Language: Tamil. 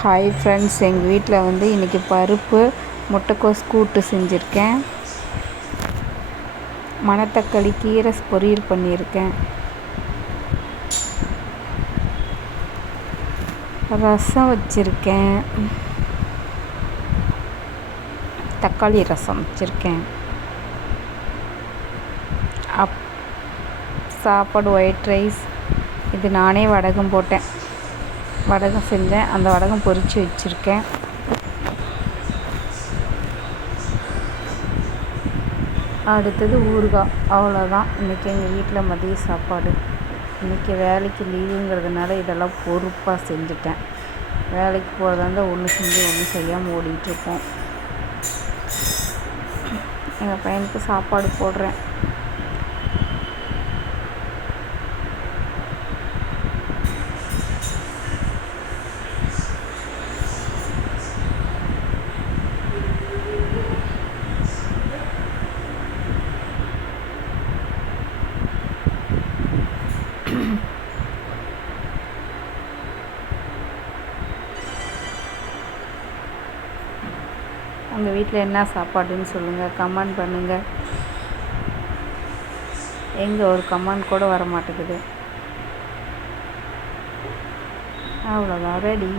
ஹாய் ஃப்ரெண்ட்ஸ் எங்கள் வீட்டில் வந்து இன்றைக்கி பருப்பு முட்டைக்கோஸ் கூட்டு செஞ்சுருக்கேன். மணத்தக்காளி கீரை பொரியல் பண்ணியிருக்கேன். ரசம் வச்சுருக்கேன். தக்காளி ரசம் வச்சுருக்கேன். அப் சாப்பாடு ஒயிட் ரைஸ் இது நானே வடகம் போட்டேன். வடகம் செஞ்சேன். அந்த வடகம் பொறித்து வச்சுருக்கேன். அடுத்தது ஊறுகாய். அவ்வளோதான் இன்றைக்கி எங்கள் வீட்டில் மதிய சாப்பாடு. இன்றைக்கி வேலைக்கு லீவுங்கிறதுனால இதெல்லாம் பொறுப்பாக செஞ்சுட்டேன். வேலைக்கு போகிறதா இருந்தால் ஒன்று செஞ்சு ஒன்று செய்யாமல் ஓடிட்டுருப்போம் எங்கள் பையனுக்கு சாப்பாடு போடுறேன். உங்கள் வீட்டில் என்ன சாப்பாடுன்னு சொல்லுங்கள் கமெண்ட் பண்ணுங்கள் எங்கே ஒரு கமெண்ட் கூட வர மாட்டேங்குது அவ்வளோதான் ரெடி